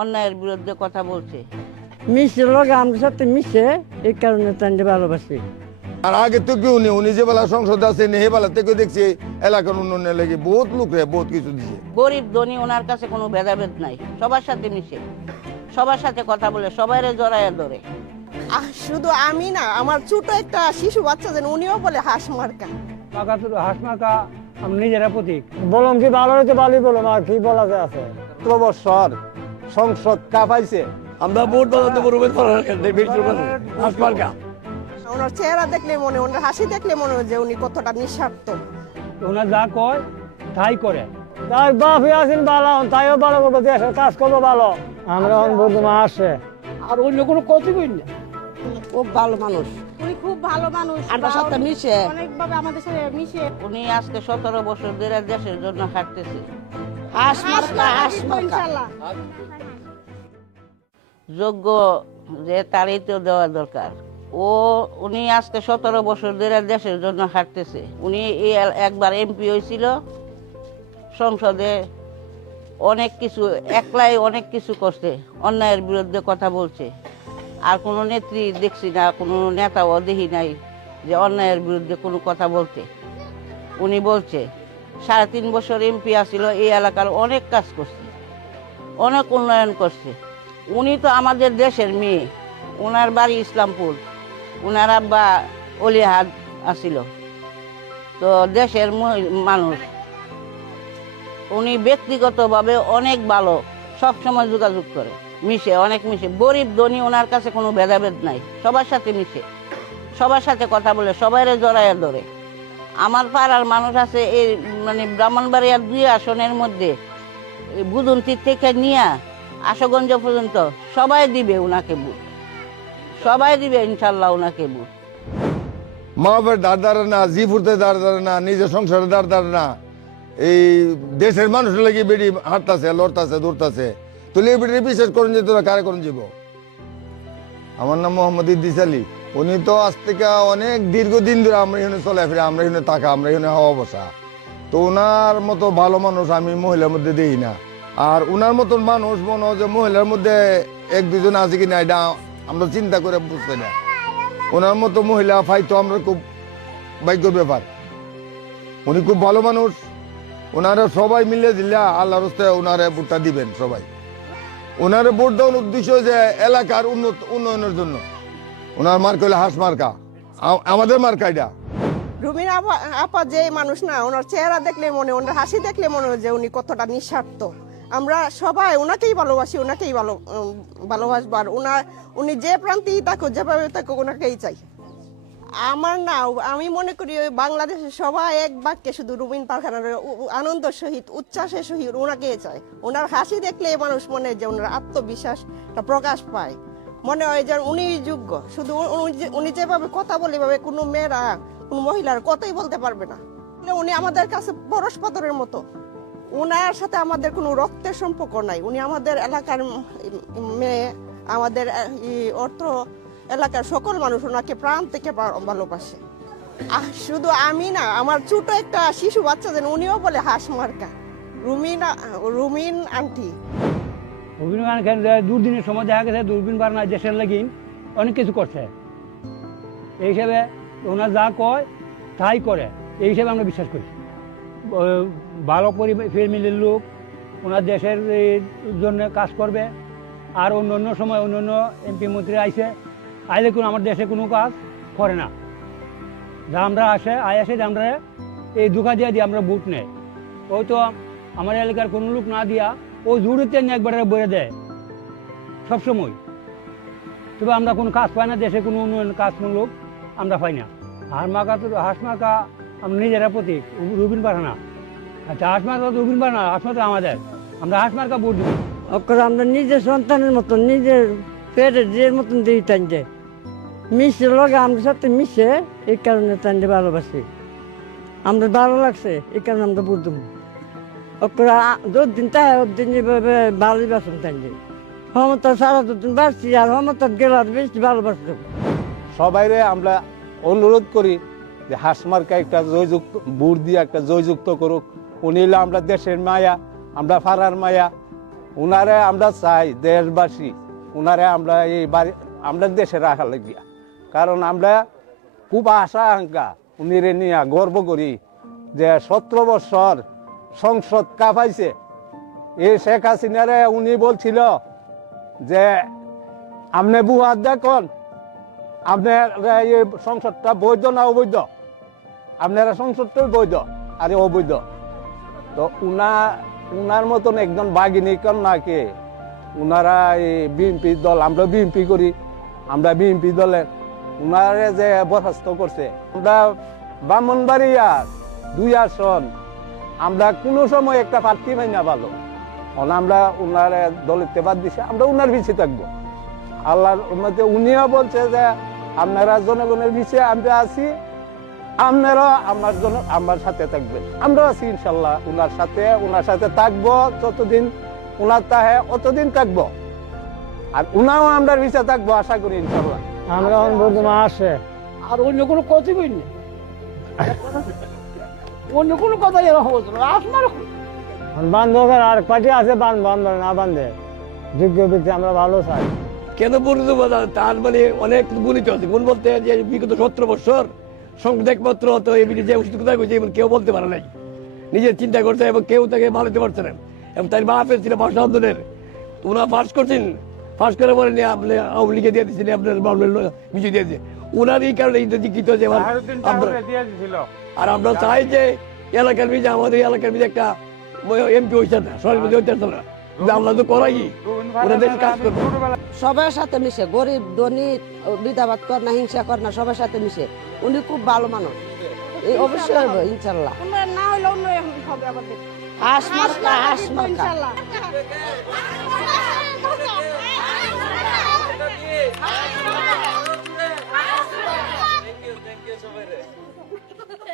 অন্যায়ের বিরুদ্ধে কথা বলছে। মিশের লগে আমাদের সাথে মিশে, এই কারণে তাকে ভালোবাসি। আর আগে তো কি উনি যে বেলা সংসদে আছেন এই বেলা থেকে দেখছি এলাকার উন্নয়নের লেগে বহুত লোকরে বহুত কিছু দিছে। গরিব ধনী ওনার কাছে কোনো ভেদাভেদ নাই, সবার সাথে মিশে, সবার সাথে কথা বলে, সবাইরে জড়াইয়া ধরে। শুধু আমি না, আমার ছোট একটা শিশু বাচ্চা যেন উনিও বলে হাঁস মার্কা। হাঁস মার্কা আমি নিজেরা প্রতীক। বললাম কি ভালো হয়েছে ভালোই বললাম, আর কি বলা যায় আছে। বছর সংসদ কাঁপাইছে, আমরা ভোট বাজাতে হাঁস মার্কা। ওনার চেহারা দেখলে মনে, ওনার হাসি দেখলে মনে হয় যে উনি কতটা নিঃস্বার্থ। ওনার যা কয় তাই করে। তাই বাপি আছেন ভালো, তাইও ভালো মতো দেশের কাজ করবো ভালো। আমরা বন্ধু আসে আর অন্য কোনো কথাই না। খুব ভালো মানুষ, উনি খুব ভালো মানুষ, আমার সাথে মিশে অনেকভাবে আমাদের সাথে মিশে। উনি আজকে 17 বছর ধরে দেশের জন্য হাঁটতেছে। ইনশাআল্লাহ যোগ্য যে তারই তো দেওয়া দরকার। উনি আজকে 17 বছর ধরে দেশের জন্য হাঁটতেছে। উনি একবার এমপি হয়েছিল, সংসদে অনেক কিছু একলাই অনেক কিছু করছে, অন্যায়ের বিরুদ্ধে কথা বলছে। আর কোনো নেত্রী দেখছি না, কোনো নেতাও দেখি নাই যে অন্যায়ের বিরুদ্ধে কোনো কথা বলতে। উনি বলছে 3.5 বছর এমপি আসছিল, এই এলাকার অনেক কাজ করছে, অনেক উন্নয়ন করছে। উনি তো আমাদের দেশের মেয়ে, ওনার বাড়ি ইসলামপুর, ওনার আব্বা অলিহাদ আসিল, তো দেশের মানুষ। উনি ব্যক্তিগতভাবে অনেক ভালো, সবসময় যোগাযোগ করে, মিশে, অনেক মিশে। গরিব ধনী ওনার কাছে কোনো ভেদাভেদ নাই, সবার সাথে মিশে, সবার সাথে কথা বলে, সবাইরে জড়াইয়া ধরে। আমার পাড়ার মানুষ আছে এই মানে ব্রাহ্মণবাড়িয়ার 2 আসনের মধ্যে, বুদন্তির থেকে নিয়ে আশুগঞ্জ পর্যন্ত সবাই দিবে ওনাকে ভোট, সবাই দিবে ইনশাল্লাহ ওনাকে ভোট। মা বাবার দাঁড় না, জিপুরতে দাঁড় না, নিজের সংসারে দাঁড় না, এই দেশের মানুষের লাগে বেড়ি হাঁটতেছে, লড়তেছে, দৌড়তেছে। তুলে এই বেড়ি বিশ্বাস করেন যে তোরা কারে করেন যাব। আমার নাম মোহাম্মদ ইদ্রিস আলী। উনি তো আজ থেকে অনেক দীর্ঘদিন ধরে আমরা এখানে চলাফেরা, আমরা এখানে থাকা, আমরা এখানে হাওয়া বসা। তো ওনার মতো ভালো মানুষ আমি মহিলার মধ্যে দেখি না। আর ওনার মতন মানুষ মনে হয় যে মহিলার মধ্যে 1-2 জন আছে কিনা এটা আমরা চিন্তা করে বুঝতে না। ওনার মতো মহিলা পাইতো আমরা খুব ভাগ্যের ব্যাপার। উনি খুব ভালো মানুষ। ওনারা সবাই মিলে দিলে আল্লাহর রাস্তায় ওনারে ভোটটা দিবেন সবাই। ওনারে ভোট দেওয়ার উদ্দেশ্য যে এলাকার উন্নয়নের জন্য। ওনার মার্কা হলো হাঁস মার্কা, আমাদের মার্কা এটা। রুমিন আপা যে মানুষ না, ওনার চেহারা দেখলে মনে, ওনার হাসি দেখলে মনে হয় যে উনি কতটা নিঃস্বার্থ। আমরা সবাই ওনাকেই ভালোবাসি, ওনাকেই ভালোবাসবো। আর উনি যে প্রান্তেই থাকুক, যেভাবে থাকুক, ওনাকেই চাই। আমার না, আমি মনে করি ওই বাংলাদেশের সবাই এক বাক্যে শুধু রুমিন পারখানার আনন্দ সহিত, উচ্ছ্বাসের সহিত ওনাকেই চায়। ওনার হাসি দেখলে মানুষ মনে হয় যে ওনার আত্মবিশ্বাসটা প্রকাশ পায়, মনে হয় যে উনি যোগ্য। শুধু উনি যেভাবে কথা বলে, এভাবে কোনো মেয়েরা, কোনো মহিলার কথাই বলতে পারবে না। উনি আমাদের কাছে পরশ পাথরের মতো। ওনার সাথে আমাদের কোনো রক্তের সম্পর্ক নাই। উনি আমাদের এলাকার মেয়ে, আমাদের অর্থ এলাকার সকল মানুষ ওনাকে প্রাণ থেকে ভালোবাসে। শুধু আমি না, আমার ছোট একটা শিশু বাচ্চা যেন উনিও বলে হাঁস মার্কা। রুমিন আন্টি দুর্দিনের সময় দেখা গেছে দূরবীন বার না, দেশের লাগি অনেক কিছু করছে। এই হিসাবে ওনার যা কয় তাই করে, এই হিসাবে আমরা বিশ্বাস করি। ভালো ফ্যামিলির লোক, ওনার দেশের জন্য কাজ করবে। আর অন্য সময় অন্য এমপি মন্ত্রী আইলে কোনো আমার দেশে কোনো কাজ করে না। যা আমরা আসে আমরা এই দুঃখা দিয়ে আমরা ভোট নেই। ওই তো আমার এলাকার কোনো লোক না দিয়া ও জুড়িতে একবারে বলে দেয় সবসময়। তবে আমরা কোনো কাজ পাই না, দেশে কোনো উন্নয়ন কাজ কোনো লোক আমরা পাই না। হাঁস মার্কা আমরা নিজেরা প্রতীক, রুবিন পাঠানা। আচ্ছা, হাঁস মার্কা রুবিন পাঠানা, হাঁস মার্কা আমাদের, আমরা হাঁস মার্কা ভোট দিব। আমরা নিজের সন্তানের মতন, নিজের পেটের মতন দিই তাইতে মিশের লগে আমাদের সাথে মিশে, এই কারণে তাইতে ভালোবাসি। আমাদের ভালো লাগছে, এই কারণে আমরা বুঝতাম। যদিন তাই ওদিন যেভাবে ভালোই বাসন তাইতে ক্ষমতা সারা দুদিন বাড়ছি, আর ক্ষমতা গেলে আর বেশি ভালোবাসতাম। সবাইরে আমরা অনুরোধ করি যে হাঁস মার্কা একটা জয়যুক্ত ভোট দিয়ে একটা জয়যুক্ত করুক। উনি হলো আমরা দেশের মায়া, আমরা পাড়ার মায়া। উনারে আমরা চাই দেশবাসী, উনারে আমরা এই বাড়ি আমরা দেশে রাখা লাগিয়া, কারণ আমরা খুব আশা আকাঙ্ক্ষা উনিরে নিয়ে গর্ব করি যে 17 বছর সংসদ কাঁপাইছে। এই শেখ হাসিনারে উনি বলছিল যে আপনি বুহাত দেখুন আপনারা এই সংসদটা বৈধ না অবৈধ, আপনারা সংসদটাই বৈধ আর অবৈধ। তো উনার মতন একজন বাঘিনী কন্যাকে উনারা এই বিএনপি দল, আমরা বিএনপি করি, আমরা বিএনপি দলের উনারে যে বরখাস্ত করছে, আমরা ব্রাহ্মণবাড়িয়ার 2 আসন আমরা কোনো সময় একটা প্রার্থী পাই না ভালো, আমরা উনারে দলিতে বাদ দিছি, আমরা উনার পিছিয়ে থাকবো। আল্লাহর মধ্যে উনিও বলছে যে আপনারা জনগণের পিছিয়ে আমরা আছি, আপনারা আমার সাথে থাকবেন, আমরা আছি ইনশাল্লাহ উনার সাথে থাকবো, যতদিন উনার তাহে অতদিন থাকবো, আর উনাও আমরা পিছিয়ে থাকবো আশা করি ইনশাল্লাহ। আমরা বর্ধমান আসে আর অন্য কোনো কথাই বলি না, অন্য কোনো কথাই আপনার বান্ধবের আর পার্টি আছে বান্ধব না বান্ধে যোগ্য ব্যক্তি আমরা ভালো চাই। কেন বলিত তার মানে অনেক গুণিত আছে। গুণ বলতে যে বিগত 17 বছর সংসদ একমাত্র তো এই যে ওষুধ কোথায় গেছে কেউ বলতে পারে নাই, নিজের চিন্তা করছে এবং কেউ তাকে মানাতে পারছে না। এবং তার বাপের ছিল ভাষা আন্দোলনের, ওনারা পাস করছেন, পাস করে বলে নিয়ে আপনি আওয়ামী লীগে দিয়ে দিচ্ছেন, আপনার মিশিয়ে দিয়েছে ওনার এই কারণে জিজ্ঞিত যে আর আমরা চাই যে এলাকার মিজে আমাদের এলাকার মিজে একটা এমপি হয়েছে না, সরকারি হইতে না, আমরা তো করাই ওরা দেশে কাজ করবো। সবার সাথে মিশে, গরিব ধনী বিধাবাদ কর না, হিংসা কর না, সবার সাথে মিশে। উনি খুব ভালো মানুষ, এই অবশ্যই হবে ইনশাল্লাহ। উন্নয়ন না হইলে উন্নয়ন হবে আমাদের। হাঁস মার্কা, হাঁস মার্কা। ইনশাল্লাহ।